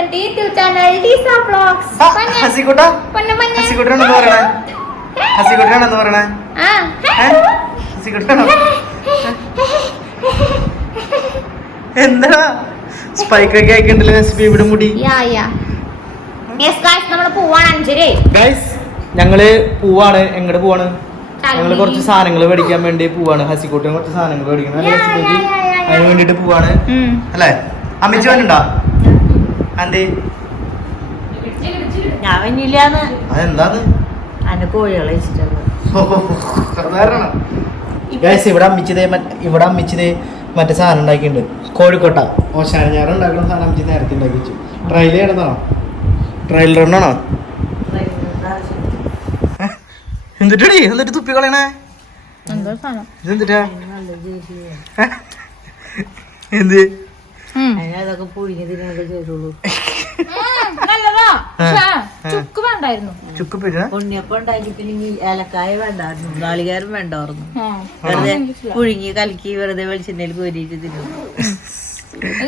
Welcome to YouTube channel Deesa vlogs ആ, ഹസിക്കുട്ട. പൊന്നമഞ്ഞ ഹസിക്കുട്ടനാണെന്ന് പറയണേ? ഹസിക്കുട്ടനാണെന്ന് പറയണേ? ആ ഏ? ഹസിക്കുട്ടനാണോ? എന്താ സ്പൈക്ക് ഒക്കെ ആയിക്കണ്ടല്ലേ സ്പീഡ് മുടി? ഗൈസ് ഞങ്ങൾ പോവാണ്. എങ്ങോട്ട് പോവാണ്. ഞങ്ങൾ കുറച്ച് സാധനങ്ങൾ മേടിക്കാൻ വേണ്ടി പോവാണ്. ഹസിക്കോട്ടിന് കുറച്ച് സാധനങ്ങൾ മേടിക്കണം. അതിന് വേണ്ടിട്ട് പോവാണ്. അല്ലേ? അമ്മച്ചി വന്നിണ്ടാ അന്തേ ഞാൻ വന്നില്ലാന്ന്. അതെന്താന്ന്? അന്റെ കോഴികളെ വെച്ചിട്ടുള്ളത് ഗൈസ് ഇവിടെ അമ്മിച്ചതേ ഇവിടെ അമ്മിച്ചതേ മറ്റേ സാധനം ഉണ്ടാക്കിയിട്ടുണ്ട്. കോഴിക്കോട്ട. ഓശാന ഞാൻ ഉണ്ടാക്കുന്ന സാധനം അമ്മിച്ച് നേരത്തെ ഉണ്ടാക്കി വെച്ചു ട്രയൽ ചെയ്യണതാണോ ട്രയൽ റണ്ണാണോ എന്നിട്ടടി എന്നിട്ട് തുപ്പി കളയണേ? എന്തോ? അതിനതൊക്കെ പുഴുങ്ങി നല്ലതാ. പക്ഷേ, ചുക്ക് വേണ്ടായിരുന്നു. ചുക്ക് ഉണ്ണിയപ്പം ഉണ്ടാക്കി പിന്നെ ഏലക്കായ വേണ്ടായിരുന്നു. നാളികാരം വേണ്ടായിരുന്നു. വെറുതെ പുഴുങ്ങി കലക്കി വെറുതെ വെളിച്ചെണ്ണയിൽ കോരിയിട്ട് തിന്നു.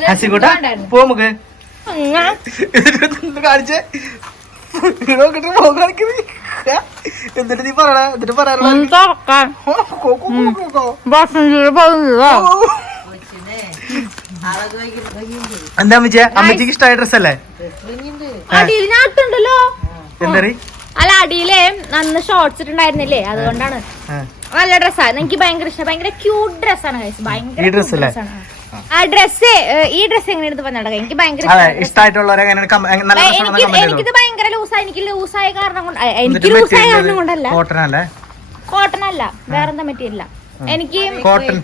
ഹസിക്കോട്ട പോ നമുക്ക്. എന്നിട്ട് കാണിച്ചേ? എന്നിട്ട് നീ പറയണ എന്നിട്ട് വയ്ക്കുന്നുണ്ട് എന്താ അമ്മച്ചേ? അമ്മച്ചിക്ക് ഇഷ്ടമായ ഡ്രസ് അല്ലേ? അടിയിലിനകത്തുണ്ടല്ലോ എന്താ അല്ല അടിയിലെ അന്ന് ഷോർട്സ് ഇട്ടുണ്ടായിരുന്നില്ലേ അതുകൊണ്ടാണ്. നല്ല ഡ്രസ്സാണ് എനിക്ക് ഭയങ്കര ഇഷ്ടം. ഭയങ്കര ക്യൂട്ട് ഡ്രസ്സാണ് ഭയങ്കര ആണ്. ആ ഡ്രസ്സ് ഈ ഡ്രസ് എങ്ങനെ എടുത്ത് പറഞ്ഞാൽ എനിക്ക് ഭയങ്കര. എനിക്കിത് ഭയങ്കര ലൂസായി എനിക്ക് ലൂസായ കാരണം കൊണ്ട് എനിക്ക് ലൂസായ കാരണം കൊണ്ടല്ല. കോട്ടൺ അല്ല? കോട്ടൺ അല്ല. വേറെന്താ മെറ്റീരിയല്ല എനിക്ക് കോട്ടൺ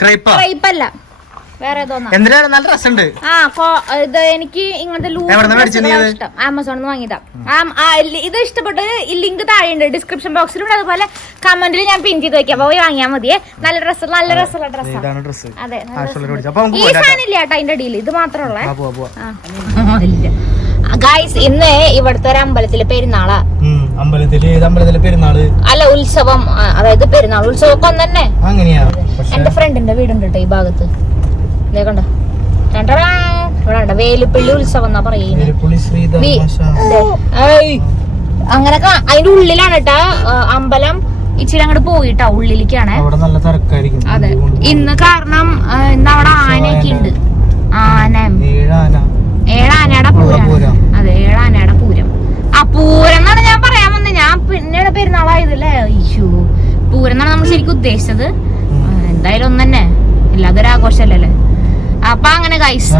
ക്രൈപ്പ ക്രൈപ്പ് അല്ല. വേറെ എന്തിനാണ്? നല്ല ആ ഇത് എനിക്ക് ഇങ്ങനത്തെ? ലൂസ് ഇഷ്ടം. ആമസോണിൽ നിന്ന് വാങ്ങിയതാ. ഇത് ഇഷ്ടപ്പെട്ട് ഈ ലിങ്ക് താഴെയുണ്ട്. ഡിസ്ക്രിപ്ഷൻ ബോക്സിലും അതുപോലെ കമന്റിൽ ഞാൻ പിൻ ചെയ്ത് വെക്കാം. പോയി വാങ്ങിയാൽ മതിയേ. നല്ല ഡ്രസ് നല്ല ഇതാണ് ഡ്രസ് അതെ ഈ സാധനം ഇല്ല കേട്ടോ അതിന്റെ അടിയിൽ. ഇത് മാത്രമുള്ള ഗായ്സ് ഇന്ന് ഇവിടുത്തെ ഒരു അമ്പലത്തിലെ പെരുന്നാളാ. ഉം, അമ്പലത്തിൽ ഏത് അമ്പലത്തിലെ പെരുന്നാൾ? അല്ല ഉത്സവം അതായത് പെരുന്നാൾ ഉത്സവമൊക്കെ ഒന്ന് തന്നെ അങ്ങനെയാ എന്റെ ഫ്രണ്ടിന്റെ വീടുണ്ട് കേട്ടോ ഈ ഭാഗത്ത്. കണ്ടോ രണ്ടടാ ഇവിടെ കണ്ടോ വേലുപ്പള്ളി ഉത്സവം എന്നാ പറയുന്നത് അങ്ങനെ അതിന്റെ ഉള്ളിലാണ് കേട്ടാ അമ്പലം ഇച്ചിരി അങ്ങോട്ട് പോയിട്ടാ ഉള്ളിലേക്കാണ്. അവിടെ നല്ല തിരക്കായിരിക്കും. അതെ. ഇന്ന് കാരണം ഇന്ന് അവിടെ ആനയൊക്കെ ഉണ്ട്. ആന. ഏഴാന. ഏഴാനയുടെ പൂരം. അതെ ഏഴാനയുടെ പൂരം. ആ പൂരം എന്നാണ് ഞാൻ പറയാൻ വന്നത് ഞാൻ പിന്നീട് പെരുന്നാളായതല്ലേ? അയ്യോ. പൂരം എന്നാണ് നമ്മൾ ശരിക്കും ഉദ്ദേശിച്ചത്. എന്തായാലും ഒന്നെ തന്നെ എല്ലാതൊരു ആഘോഷമല്ലല്ലേ അപ്പൊ അങ്ങനെ ഗൈസ്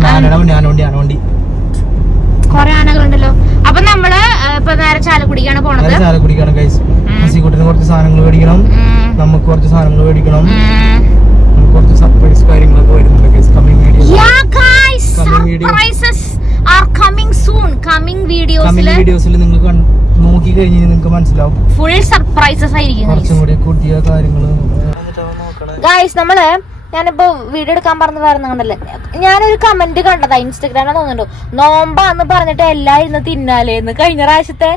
കൊറേ ആനകളുണ്ടല്ലോ. അപ്പൊ നമ്മൾ ഇപ്പൊ നേരെ ചാലക്കുടിക്കാണ് പോണത്. ചാലക്കുടിക്കാണ് ചാല കുടിക്കണം ഗൈസ് ഹസിക്കുട്ടിന് കുറച്ച് സാധനങ്ങൾ മേടിക്കണം. നമുക്ക് കുറച്ച് സാധനങ്ങൾ മേടിക്കണം. കുറച്ച് സർപ്രൈസ് കാര്യങ്ങളൊക്കെ വരുന്നുണ്ട് ഗൈസ് കമ്മിങ് വീഡിയോസിൽ നിങ്ങൾ നോക്കി നിങ്ങൾക്ക് മനസ്സിലാവും. ഫുൾ സർപ്രൈസസ് ആയിരിക്കും. കുറച്ചും കൂടി കാര്യങ്ങൾ നമ്മൾ ഞാനിപ്പോ വീഡിയോ എടുക്കാൻ പറഞ്ഞു പറഞ്ഞല്ലേ ഞാനൊരു കമന്റ് കണ്ടതാ ഇൻസ്റ്റഗ്രാമിൽ തോന്നുന്നുണ്ടോ? നോമ്പാന്ന് പറഞ്ഞിട്ട് എല്ലാം ഇരുന്ന് തിന്നാലേന്ന്. കഴിഞ്ഞ പ്രാവശ്യത്തെ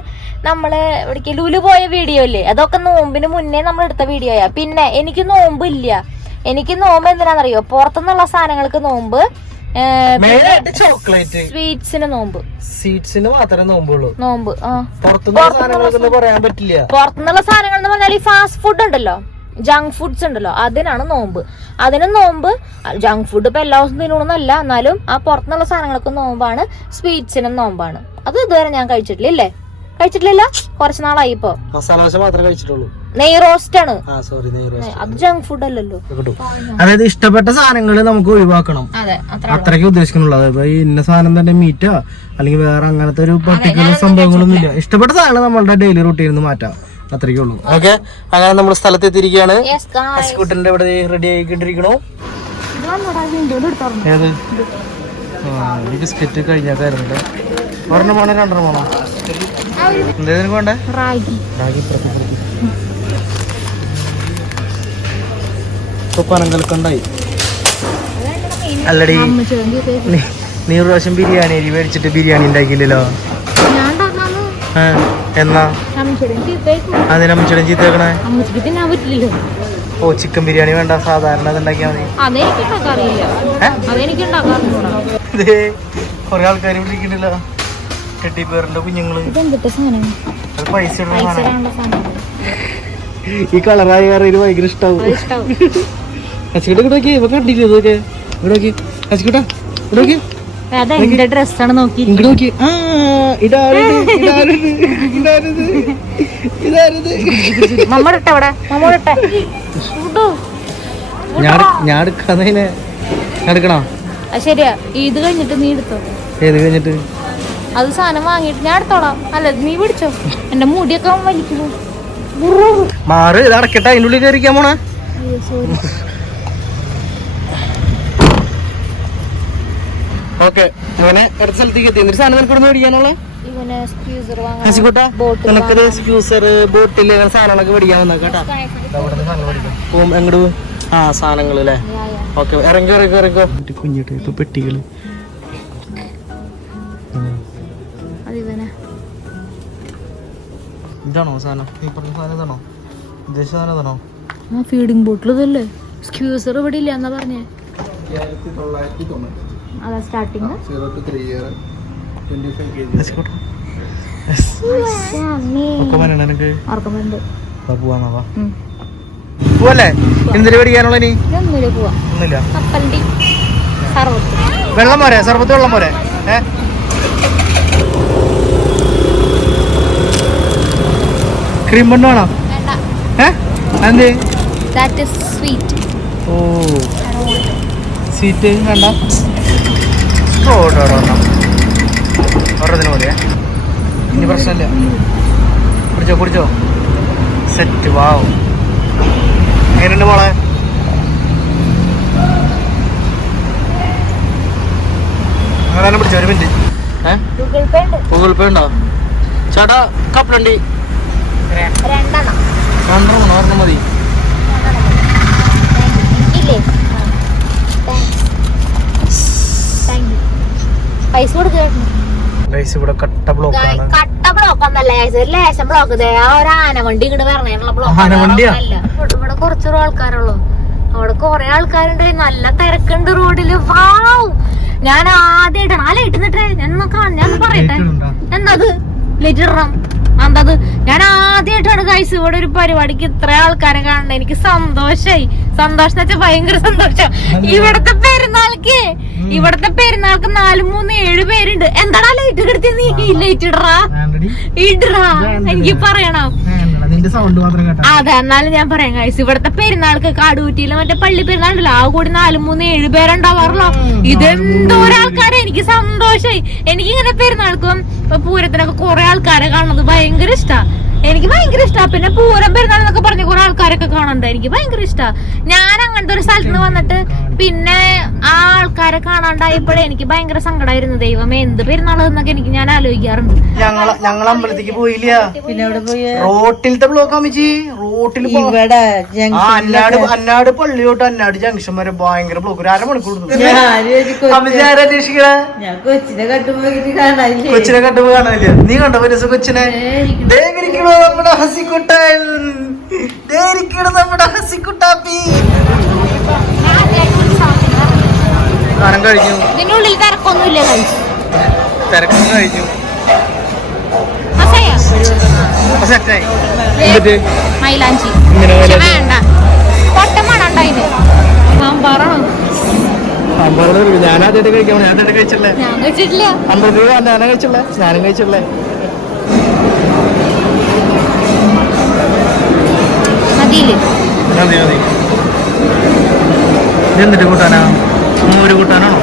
നമ്മൾ എവിടേക്ക് ലുലു പോയ വീഡിയോ അല്ലേ അതൊക്കെ നോമ്പിന് മുന്നേ നമ്മൾ എടുത്ത വീഡിയോയാ പിന്നെ എനിക്ക് നോമ്പില്ല എനിക്ക് നോമ്പ് എന്തിനാണെന്നറിയോ പുറത്തുനിന്നുള്ള സാധനങ്ങൾക്ക് നോമ്പ് ചോക്ലേറ്റ് സ്വീറ്റ്സിന് നോമ്പ്. സീറ്റ്സിന് മാത്രമേ നോമ്പുള്ളൂ. നോമ്പ് പുറത്തുനിന്നുള്ള സാധനങ്ങൾ എന്ന് പറഞ്ഞാൽ ഈ ഫാസ്റ്റ് ഫുഡ് ഉണ്ടല്ലോ? ജങ്ക് ഫുഡ്സ് ഉണ്ടല്ലോ അതിനാണ് നോമ്പ്. അതിന് നോമ്പ് ജങ്ക് ഫുഡ് ഇപ്പൊ എല്ലാ ദിവസവും തിന്നണമെന്നല്ല എന്നാലും ആ പുറത്തുനിന്നുള്ള സാധനങ്ങൾക്ക് നോമ്പാണ് സ്വീറ്റ്സിനും നോമ്പാണ്. അത് ഇതുവരെ ഞാൻ കഴിച്ചിട്ടില്ല ഇല്ലേ കഴിച്ചിട്ടില്ല? കുറച്ച് നാളായി ഇപ്പൊ. നെയ് റോസ്റ്റ് ആണ്. അത് ജങ്ക് ഫുഡ് അല്ലല്ലോ. അതായത് ഇഷ്ടപ്പെട്ട സാധനങ്ങൾ നമുക്ക് ഒഴിവാക്കണം. അതെ അത്ര അത്രയ്ക്ക് ഉദ്ദേശിക്കുന്നുള്ളൂ. അതായത് ഇന്ന സാധനം തന്നെ മീറ്റോ അല്ലെങ്കിൽ വേറെ അങ്ങനത്തെ ഒരു പർട്ടിക്കുലർ സംഭവങ്ങളൊന്നും ഇല്ല ഇഷ്ടപ്പെട്ട സാധനം നമ്മളുടെ ഡെയിലി റൂട്ടീനിൽ നിന്ന് മാറ്റാം. അത്രയ്ക്കേ ഉള്ളൂ. ഓക്കെ അങ്ങനെ നമ്മൾ സ്ഥലത്ത് എത്തിയിരിക്കുകയാണ് സ്കൂട്ടറിന്റെ ഇവിടെ റെഡി ആയിക്കൊണ്ടിരിക്കണോ. ഏത്? ആ, ഈ ബിസ്ക്കറ്റ് കഴിഞ്ഞാക്കായിരുന്നില്ല ഒരെണ്ണം വേണോ രണ്ടെണ്ണം വേണോ? എന്തേതിനും വേണ്ടേ? റാഗി. പ്രതി ഇപ്പൊ പനം കൽക്കണ്ടായി അല്ലടി നീ- നീ ഒരു പ്രാവശ്യം ബിരിയാണി അരി മേടിച്ചിട്ട് ബിരിയാണി ഉണ്ടാക്കിയില്ലല്ലോ? എന്നാ? അതിന് അമ്മച്ചിടം ചീത്തേക്കണേ ഓ ചിക്കൻ ബിരിയാണി വേണ്ട സാധാരണ അത് ഉണ്ടാക്കിയാൽ മതി ഇത് കൊറേ ആൾക്കാർ വിളിക്കണില്ല ടെഡി പേറിന്റെ കുഞ്ഞുങ്ങൾ. പൈസ. ഈ കളറായ കാരണം ഇത് ഭയങ്കര ഇഷ്ടാവും. നോക്കി ഇവ കണ്ടില്ലേ ഇതൊക്കെ? ഇവിടെ നോക്കി. അച്ചിക്കട്ട ഇവിടെ നോക്കി. അതെ എന്റെ ഡ്രസ്സാണ് നോക്കി. ഇങ്ങോട്ട് നോക്കി. ആ ഇതാരത് ഇതാരത് ഇതാരത് ഇതാരത്. മമ്മ ഇട്ടെ മമ്മ ഇട്ടെ ഞാൻ ഞാൻ എടുക്കാന്നതിനെ ഞാൻ എടുക്കണോ? ശരിയാ. ഇത് കഴിഞ്ഞിട്ട് നീ എടുത്തോ? ഏത് കഴിഞ്ഞിട്ട്? അത് സാധനം വാങ്ങിയിട്ട് ഞാൻ എടുത്തോളാം. അല്ല നീ പിടിച്ചോ? എന്റെ മുടിയൊക്കെ വലിക്കുന്നു. മാറ് ഇത് അടക്കട്ടെ. അതിന്റെ ഉള്ളിൽ കയറിക്കാൻ പോണേ. ഓക്കെ. അങ്ങനെ അടുത്ത സ്ഥലത്തേക്ക് എത്തി. എന്നിട്ട് സാധനം നിനക്ക് ഇവിടെ മേടിക്കാനുള്ള? ഇവന് സ്ക്യൂസർ ബോട്ടിൽ നിനക്കത് സ്ക്യൂസർ ബോട്ടിൽ അങ്ങനെ സാധനങ്ങളൊക്കെ മേടിക്കാൻ വന്നാ കേട്ടാ. എങ്ങോട്ട് ആ സാധനങ്ങൾ അല്ലേ ഓക്കെ ഇറങ്ങി ഇറങ്ങി ഇറങ്ങോ. കുഞ്ഞിട്ട് ഇപ്പൊ പെട്ടികൾ ഇതാണോ സാധനം? ഈ പറഞ്ഞ സാധനം ഇതാണോ? ഉദ്ദേശിച്ച സാധനം ഇതാണോ? ആ ഫീഡിംഗ് ബോട്ടിൽ ഇതല്ലേ? സ്ക്യൂസർ ഇവിടെ ഇല്ല എന്നാ പറഞ്ഞേ? അതാ സ്റ്റാർട്ടിങ് ഹസിക്കുട്ടാ. ഒക്കെ മനസ്സിലാ ഇയർ ഓർക്കുന്നുണ്ട് വാ, പോവാന്നാ വാ പോവല്ലേ? എന്തിനു മേടിക്കാനുള്ള ഇനി? ഇതൊന്നുമില്ല പോവാ. ഒന്നുമില്ല. കപ്പലിന്റെ സർവത്ത്. വെള്ളം പോരെ സർബത്ത് വെള്ളം പോരെ. ഏ? ക്രീം ബണ്ണ് വേണോ എന്ത് സ്വീറ്റ് ഓ. സ്വീറ്റ് വേണ്ട? സ്ട്രോ ഇട്ടോ ഒരെണ്ണം ഓട്ടത്തിന് ഇനി പ്രശ്നമില്ല. കുടിച്ചോ കുടിച്ചോ. Set wow. എങ്ങനെയുണ്ട് മോളെ? അങ്ങനെ തന്നെ പിടിച്ചോ? ഒരു മിനിറ്റ്. ഗൂഗിൾ പേ ഉണ്ട്. ഗൂഗിൾ പേ ഉണ്ടോ? ചേട്ടാ കപ്പലണ്ടി രണ്ടെണ്ണം. രണ്ടെണ്ണം ഒരെണ്ണം മതി ഇല്ലേ താങ്ക് യു പൈസ കൊടുക്കുന്നു ഗൈസ് ഇവിടെ കട്ട ബ്ലോക്ക് ആണ്. കട്ട ബ്ലോക്ക് ഒന്നല്ല. ഒരു ലേശം ബ്ലോക്ക് ദേ ആ ഒരു ആനവണ്ടി ഇങ്ങോട്ട് വരണേനുള്ള ബ്ലോക്ക് ആനവണ്ടിയാ? ഇവിടെ കുറച്ചൊരു ആൾക്കാരുള്ളൂ അവിടെ കൊറേ ആൾക്കാരുണ്ട്. നല്ല തിരക്കുണ്ട് റോഡിൽ വാവ് ഞാൻ ആദ്യമായിട്ടാണ് ആ ലൈറ്റ് നിട്ടേ ഞാൻ ഞാൻ പറയട്ടെ. എന്തത്? ലൈറ്റ് ഇടണം. എന്തത്? ഞാൻ ആദ്യമായിട്ടാണ് ഗൈസ് ഇവിടെ ഒരു പരിപാടിക്ക് ഇത്ര ആൾക്കാരെ കാണുന്നത് എനിക്ക് സന്തോഷായി. സന്തോഷം വെച്ചാൽ ഭയങ്കര സന്തോഷം. ഇവിടത്തെ പെരുന്നാൾക്ക് ഇവിടത്തെ പെരുന്നാൾക്ക് നാല് മൂന്ന് ഏഴ് പേരുണ്ട്. എന്താടാ ലൈറ്റ് കിടത്തിയത് നീ? ലൈറ്റ് ഇടറാ. ഇടറാ. എനിക്ക് പറയണം. അതെ എന്നാലും ഞാൻ പറയാം കഴിച്ചു ഇവിടത്തെ പെരുന്നാൾക്ക് കാടുകുറ്റിയിലെ മറ്റേ പള്ളി പെരുന്നാളുണ്ടല്ലോ ആ കൂടി നാല് മൂന്ന് ഏഴ് പേരുണ്ടാവാറുള്ളൂ? ഇതെന്തോരാൾക്കാരെ എനിക്ക് സന്തോഷായി. എനിക്ക് ഇങ്ങനെ പെരുന്നാൾക്കും പൂരത്തിനൊക്കെ കുറെ ആൾക്കാരെ കാണുന്നത് ഭയങ്കര ഇഷ്ടാ. എനിക്ക് ഭയങ്കര ഇഷ്ടാ. പിന്നെ പൂരം പെരുന്നാൾ എന്നൊക്കെ പറഞ്ഞ കുറെ ആൾക്കാരൊക്കെ കാണണ്ട എനിക്ക് ഭയങ്കര ഇഷ്ടാ. ഞാൻ അങ്ങനത്തെ ഒരു സ്ഥലത്ത് നിന്ന് വന്നിട്ട് പിന്നെ ആ ആൾക്കാരെ കാണാണ്ടായപ്പോഴേ എനിക്ക് ഭയങ്കര സങ്കടമായിരുന്നു ദൈവമേ എന്ത് പെരുന്നാൾ എന്നൊക്കെ എനിക്ക് ഞാൻ ആലോചിക്കാറുണ്ട്. ഞങ്ങള ഞങ്ങൾ അമ്പലത്തിക്ക് പോയില്ല. പിന്നെ അവിടെ പോയി? റോട്ടിലത്തെ ബ്ലോക്ക് അമ്മച്ചി റോട്ടിൽ ഇവിടെ അന്നാട് അന്നാട് പള്ളി തൊട്ട് അന്നാട് ജംഗ്ഷൻ വരെ ഭയങ്കര ബ്ലോക്ക് ഒരു അരമണിക്കൂർ അമ്മച്ചി ആരാ അന്വേഷിക്കണേ? ഞാൻ കൊച്ചിനെ കട്ടു കാണാനില്ലേ? കൊച്ചിനെ കണ്ടു കാണാനില്ല? നീ കണ്ടോ ഒരു കൊച്ചിനെ? ദേ ഇരിക്കണു നമ്മുടെ ഹസിക്കുട്ടൻ. ദേ ഇരിക്കണു നമ്മുടെ ഹസിക്കുട്ടാപ്പി. കാണാൻ കഴിഞ്ഞു ഇതിനുള്ളിൽ തിരക്കൊന്നുമില്ല തിരക്കൊന്നും കഴിഞ്ഞു സെറ്റായി മൈലാഞ്ചി. സാമ്പാറാണോ? ഞാൻ ആദ്യമായിട്ട് കഴിക്കാൻ ഞാൻ ആദ്യമായിട്ട് കഴിച്ചില്ലേ ഞാൻ കഴിച്ചിട്ടില്ല. രൂപ ഞാനാ കഴിച്ചില്ലേ ഞാനും കഴിച്ചില്ലേ മതിയില്ലേ മതി മതി. ഇത് എന്നിട്ട് കൂട്ടാനാ? മോര് കൂട്ടാനാണോ?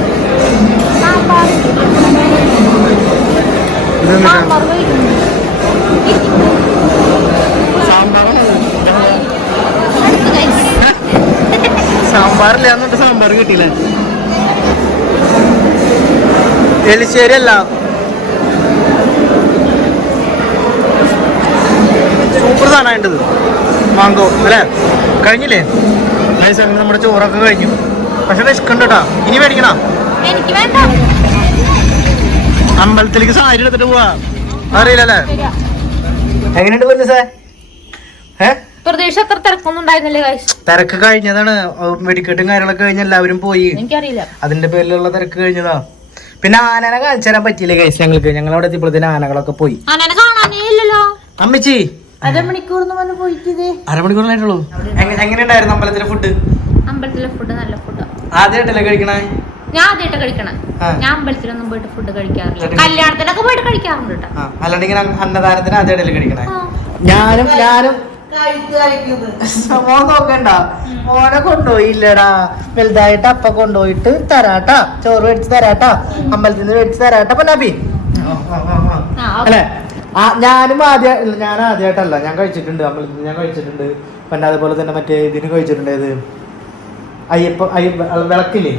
സാമ്പാറില്ല? എന്നിട്ട് സാമ്പാർ കിട്ടിയില്ലേ? എലിശ്ശേരി അല്ല സൂപ്പർ സാധനമായിട്ടത്. മാങ്കോ അല്ലേ? കഴിഞ്ഞില്ലേ? നമ്മുടെ ചോറൊക്കെ കഴിഞ്ഞു. പക്ഷെ വിശക്കുണ്ട് കേട്ടാ. ഇനി മേടിക്കണോ. എനിക്ക് വേണ്ട. അമ്പലത്തിലേക്ക് സാരി എടുത്തിട്ട് പോവാ. അറിയില്ലല്ലേ. എങ്ങനെയുണ്ട് പൊന്നു സേ ഏ? പ്രതീക്ഷ അത്ര തിരക്കൊന്നും ഉണ്ടായിരുന്നില്ലേ. തിരക്ക് കഴിഞ്ഞതാണ്. വെടിക്കെട്ടും കാര്യങ്ങളൊക്കെ കഴിഞ്ഞ എല്ലാവരും പോയി. എനിക്കറിയില്ല. അതിന്റെ പേരിലുള്ള തിരക്ക് കഴിഞ്ഞതാ. പിന്നെ ആനനെ കാണിച്ചു തരാൻ പറ്റിയില്ല കൈസ് ഞങ്ങൾക്ക്? ഞങ്ങൾ അവിടെ എത്തിയപ്പോഴത്തേന് ആനകളൊക്കെ പോയി. ആനനെ കാണാനേ ഇല്ലല്ലോ. അമ്മച്ചി. അരമണിക്കൂർ അരമണിക്കൂറിലായിട്ടുള്ളൂ. എങ്ങനെ എങ്ങനെയുണ്ടായിരുന്നു അമ്പലത്തിലെ ഫുഡ് അമ്പലത്തിലെ ഫുഡ് നല്ല ഫുഡ് ആദ്യമായിട്ടല്ലേ കഴിക്കണേ? ഞാൻ ആദ്യമായിട്ട് കഴിക്കണേ. ഞാൻ അമ്പലത്തിലൊന്നും പോയിട്ട് ഫുഡ് കഴിക്കാറില്ല. കല്യാണത്തിനൊക്കെ പോയിട്ട് കഴിക്കാറുണ്ട് കേട്ടോ അല്ലാണ്ട് ഇങ്ങനെ അന്നദാനത്തിന് ആദ്യമായിട്ടല്ലേ കഴിക്കണേ. ഞാനും ഞാനും. മോൻ നോക്കണ്ട. മോനെ കൊണ്ടുപോയില്ലടാ. വലുതായിട്ട് അപ്പ കൊണ്ടുപോയിട്ട് തരാട്ടാ. ചോറ് മേടിച്ച് തരാട്ടാ. അമ്പലത്തിൽ നിന്ന് മേടിച്ച് തരാട്ടാ പൊന്നാപ്പി അല്ലേ? ഞാനും ആദ്യം ഞാൻ ആദ്യമായിട്ടല്ല. ഞാൻ കഴിച്ചിട്ടുണ്ട്. അമ്പലത്തിൽ നിന്ന് ഞാൻ കഴിച്ചിട്ടുണ്ട്. പിന്നെ അതുപോലെ തന്നെ മറ്റേ ഇതിന് കഴിച്ചിട്ടുണ്ട്. അയ്യപ്പ വിളക്കില്ലേ?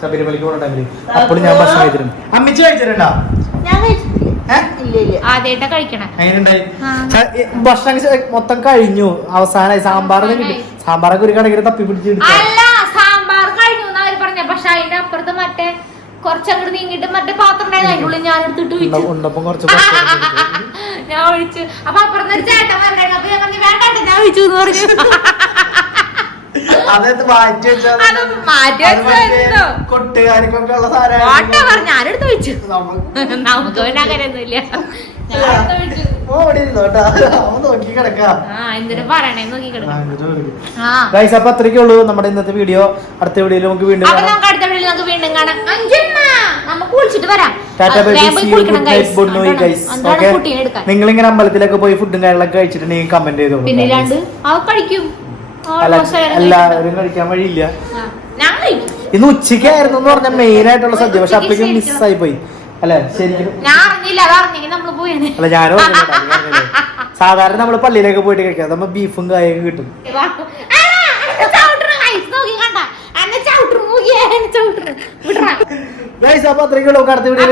ശബരിമലയ്ക്ക് പോകുന്ന ടൈമിൽ അപ്പോഴും ഞാൻ ഭക്ഷണം കഴിച്ചിട്ടുണ്ട്. അമ്മിച്ച് കഴിച്ചിട്ടുണ്ടോ? ഭക്ഷണം മൊത്തം കഴിഞ്ഞു. അവസാനമായി സാമ്പാറൊക്കെ സാമ്പാറൊക്കെ ഒരു കണക്കിന് തപ്പി പിടിച്ചു അല്ല സാമ്പാർ കഴിഞ്ഞു പറഞ്ഞ. പക്ഷെ അതിന്റെ അപ്പുറത്ത് മറ്റേ കുറച്ചങ്ങോട്ട് നീങ്ങിട്ട് മറ്റേ പാത്രം ഉണ്ടായിരുന്നു. അതിന്റെ ഉള്ളിൽ ഞാൻ എടുത്തിട്ട് ഞാൻ ഒഴിച്ചു. അപ്പൊ അപ്പുറത്ത് ചേട്ടൻ അപ്പൊ ഞാൻ പറഞ്ഞു വേണ്ട ഞാൻ ഒഴിച്ചു എന്ന് പറഞ്ഞു. അതായത് മാറ്റി വെച്ചാൽ? കൊട്ടുകാർക്കൊക്കെ ഉള്ള സാധനം ഞാനെടുത്ത് ഒഴിച്ചു നമുക്ക് പിന്നെ അങ്ങനെയൊന്നുമില്ല. അപ്പൊ അത്രയ്ക്കേ ഉള്ളൂ നമ്മുടെ ഇന്നത്തെ വീഡിയോ അടുത്ത വീഡിയോയിൽ നമുക്ക് വീണ്ടും അടുത്ത വീഡിയോയിൽ നമുക്ക് വീണ്ടും കാണാം. നമുക്ക് വിളിച്ചിട്ട് വരാം. നിങ്ങൾ ഇങ്ങനെ അമ്പലത്തിലൊക്കെ പോയി ഫുഡും കാര്യങ്ങളൊക്കെ കഴിച്ചിട്ടുണ്ടെങ്കിൽ കമന്റ് ചെയ്തോളൂ പിന്നെ രണ്ട് അവ കഴിക്കും. എല്ലാവരും കഴിക്കാൻ വഴിയില്ല. ഇന്ന് ഉച്ചയ്ക്കായിരുന്നു എന്ന് പറഞ്ഞ മെയിൻ ആയിട്ടുള്ള സദ്യ പക്ഷെ അപ്പഴേക്കും. മിസ്സായി പോയി. അല്ലെ ശരിക്കും അല്ല ഞാനും. സാധാരണ നമ്മൾ പള്ളിയിലേക്ക് പോയിട്ട് കഴിക്കാം. നമ്മ ബീഫും കായൊക്കെ കിട്ടും. അപ്പൊ അത്രയ്ക്കുള്ളൂ. അടുത്ത വീഡിയോ